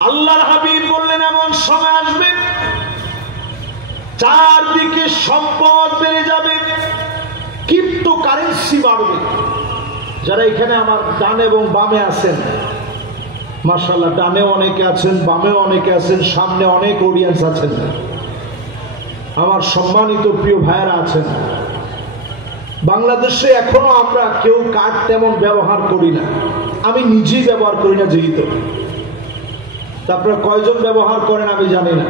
আল্লাহর হাবিব বললেন এমন সময় আসবে চারদিকে সম্পদ বেড়ে যাবে, ক্রিপ্টোকারেন্সি বাড়বে। যারা এখানে আমার ডানে এবং বামে আছেন, মাশাআল্লাহ, ডানে অনেকে আছেন, বামে অনেকে আছেন, সামনে অনেক অডিয়েন্স আছেন, আমার সম্মানিত প্রিয় ভাইয়েরা আছেন। বাংলাদেশে এখনো আমরা কেউ কার্ড তেমন ব্যবহার করি না, আমি নিজেই ব্যবহার করি না যেহেতু। তারপরে কয়জন ব্যবহার করেন আমি জানি না।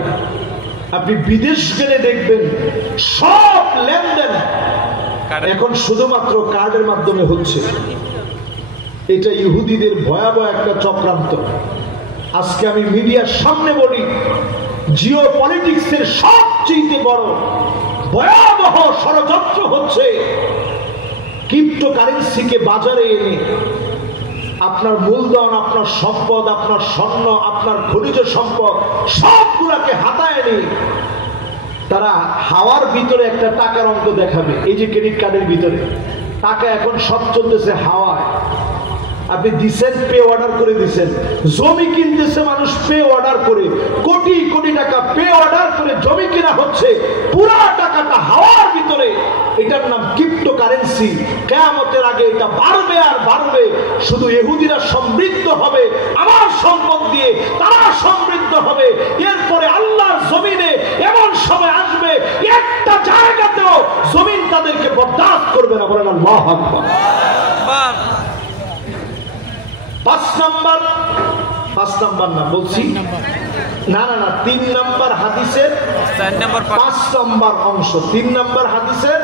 আপনি বিদেশ গেলে দেখবেন সব লেনদেন এখন শুধুমাত্র কার্ডের মাধ্যমে হচ্ছে। এটা ইহুদিদের ভয়াবহ একটা চক্রান্ত। আজকে আমি মিডিয়ার সামনে বলি, জিও পলিটিক্সের সবচেয়ে বড় ভয়াবহ ষড়যন্ত্র হচ্ছে ক্রিপ্টোকারেন্সিকে বাজারে এনে আপনার মূলধন, আপনার সম্পদ, আপনার স্বর্ণ, আপনার খনিজ সম্পদ সবগুলাকে হাতায় নিয়ে তারা হাওয়ার ভিতরে একটা টাকার অঙ্ক দেখাবে। এই যে ক্রেডিট কার্ডের ভিতরে টাকা এখন সব চলতেছে হাওয়ায়। আপনি দিচ্ছেন, পে অর্ডার করে দিচ্ছেন, জমি কিনতেছে মানুষ পে অর্ডার করে, কোটি কোটি টাকা পে অর্ডার করে জমি কিনা হচ্ছে, পুরা টাকাটা হাওয়ার ভিতরে। এটার নাম ক্রিপ্টোকারেন্সি। কিয়ামতের আগে এটা বাড়বে আর বাড়বে। শুধু ইহুদিরা সমৃদ্ধ হবে আমার সম্পদ দিয়ে, তারা সমৃদ্ধ হবে। এরপরে আল্লাহর জমিনে এমন সময় আসবে একটা জায়গাতেও জমিন তাদেরকে বরদাস্ত করবে না। বলেন আল্লাহু আকবার। পাঁচ নাম্বার না বলছি, না না না, 3 নম্বর হাদিসের 5 নম্বর অংশ, 3 নম্বর হাদিসের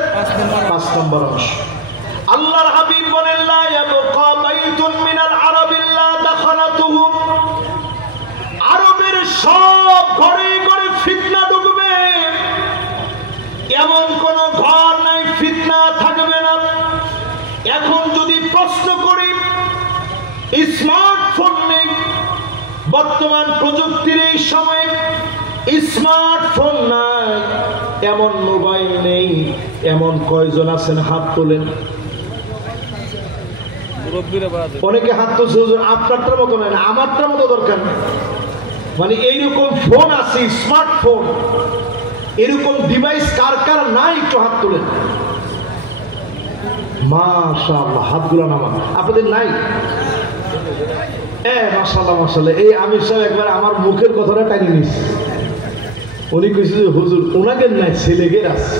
5 নম্বর অংশ। আল্লাহর হাবিব বলেন, লা ইয়াবকা বাইতুন মিনাল আরাবি ইল্লা দাখালাতুহু। আরবের সব ঘরে ঘরে ফিতনা ঢুকবে, এমন কোন ঘর নাই ফিতনা থাকবে না। এখন যদি প্রশ্ন করি, স্মার্টফোন নেই, বর্তমান প্রযুক্তির এই সময়ে স্মার্টফোন নাই, এমন মোবাইল নেই, এমন কয়জন আছেন? হাত তোলেন। অনেকে হাত তুলছে, আপনারটার মতো নয়, আমারটার মতো দরকার নেই। মানে এইরকম ফোন আছে, স্মার্টফোন, এরকম ডিভাইস কার কার নাই? একটু হাত তোলেন। মাশাআল্লাহ, হাতগুলো নামান। আপনাদের নাই? মাশাআল্লাহ মাশাআল্লাহ। এই আমির সাহেব একবার আমার মুখের কথাটা টানি নিচ্ছে। উনি কইছে যে হুজুর ওনাদের নাই, ছেলেদের আছে।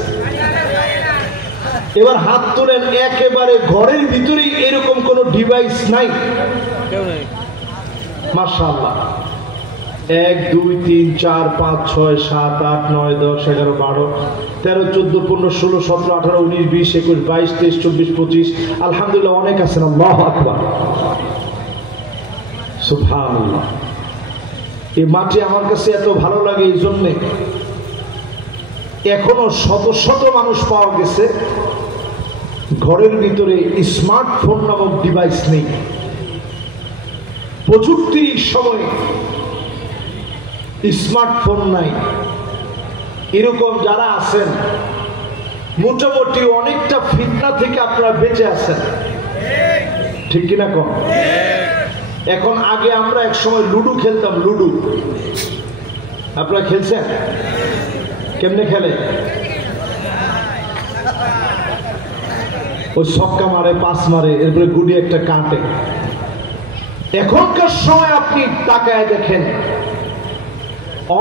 এবার হাত তোলেন। একেবারে ঘরের ভিতরেই এরকম কোন ডিভাইস নাই? মাশাআল্লাহ। 1 2 3 4 5 6 7 8 9 10 11 12 13 14 15 16 17 18 19 20 21 22 23 24 25। আলহামদুলিল্লাহ, অনেক আছেন। আল্লাহু আকবার, সুবহানাল্লাহ। এই মাটি আমার কাছে এত ভালো লাগে এই জন্যে, এখনো শত শত মানুষ পাওয়া গেছে ঘরের ভিতরে স্মার্টফোন নামক ডিভাইস নেই। প্রযুক্তির সময় স্মার্টফোন নাই, এরকম যারা আছেন মোটামুটি অনেকটা ফিতনা থেকে আপনারা বেঁচে আছেন, ঠিক কিনা কম? এখন আগে আমরা এক সময় লুডু খেলতাম, লুডু আপনারা খেলছেন? কেমনে খেলে? ওই ছক্কা মারে, পাঁচ মারে, এরপরে গুডি একটা কাটে। এখনকার সময় আপনি তাকায় দেখেন,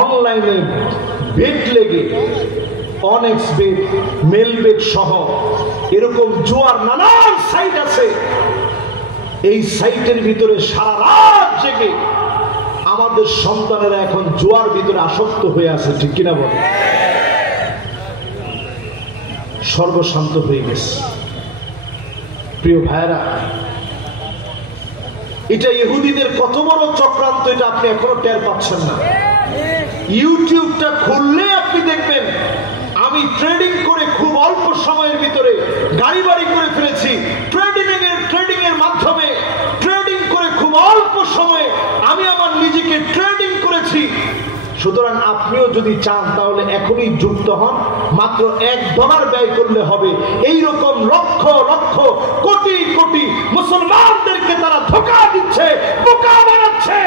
অনলাইনে বেট লেগে, অনেক্স বেট, মেল বেট সহ এরকম জুয়ার নানান সাইট আছে। এই সাইটের ভিতরে সারা রাত জেগে আমাদের সন্তানেরা এখন জুয়ার ভিতরে আসক্ত হয়ে আছে, ঠিক কিনা বলে? সর্বশান্ত হয়ে গেছে। প্রিয় ভাইরা, এটা ইহুদিদের কত বড় চক্রান্ত, এটা আপনি এখনো টের পাচ্ছেন না। ইউটিউবটা খুললে আপনি দেখবেন, আমি ট্রেডিং করে খুব অল্প সময়ের ভিতরে গাড়ি বাড়ি করে ফেলেছি। ট্রেডিং এর মাধ্যমে ট্রেডিং করে খুব অল্প সময়ে আমি আমার নিজেকে ট্রেডিং করেছি। সুতরাং আপনিও যদি চান তাহলে এখনই যুক্ত হন, মাত্র $1 ব্যয় করলে হবে। এইরকম লক্ষ লক্ষ কোটি কোটি মুসলমানদেরকে তারা ধোঁকা দিচ্ছে, বোকা বানাচ্ছে।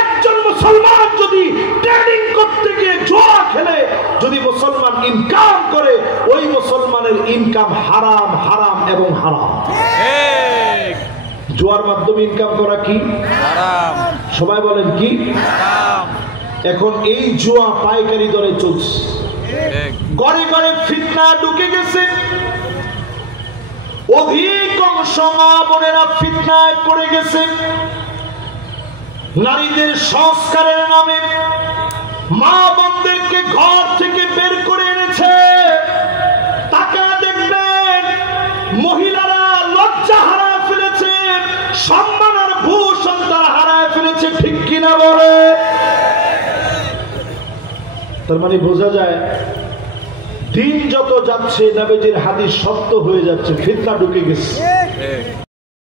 একজন মুসলমান যদি ট্রেডিং করতে গিয়ে জুয়া খেলে যদি মুসলমান ইনকাম করে, ওই মুসলমানের ইনকাম হারাম, হারাম এবং হারাম। জুয়ার মাধ্যমে ইনকাম করা কি হারাম? সবাই বলেন কি হারাম? এখন এই জুয়া পাইকারি দরে চলছে, ঘরে ঘরে ফিতনা ঢুকে গেছে। অধিকাংশ মা বোনেরা ফিতনায় পড়ে গেছে। নারীদের সংস্কারের নামে মা বোনদেরকে ঘর থেকে বের করে এনেছে। টাকা দেখবেন মহিলারা লজ্জা হারায় ফেলেছে, সম্মান আর ভূষণ তারা হারায় ফেলেছে, ঠিক কিনা বলে? তার মানে বোঝা যায় দিন যত যাচ্ছে নবীজির হাদিস সত্য হয়ে যাচ্ছে, ফিতনা ঢুকে গেছে।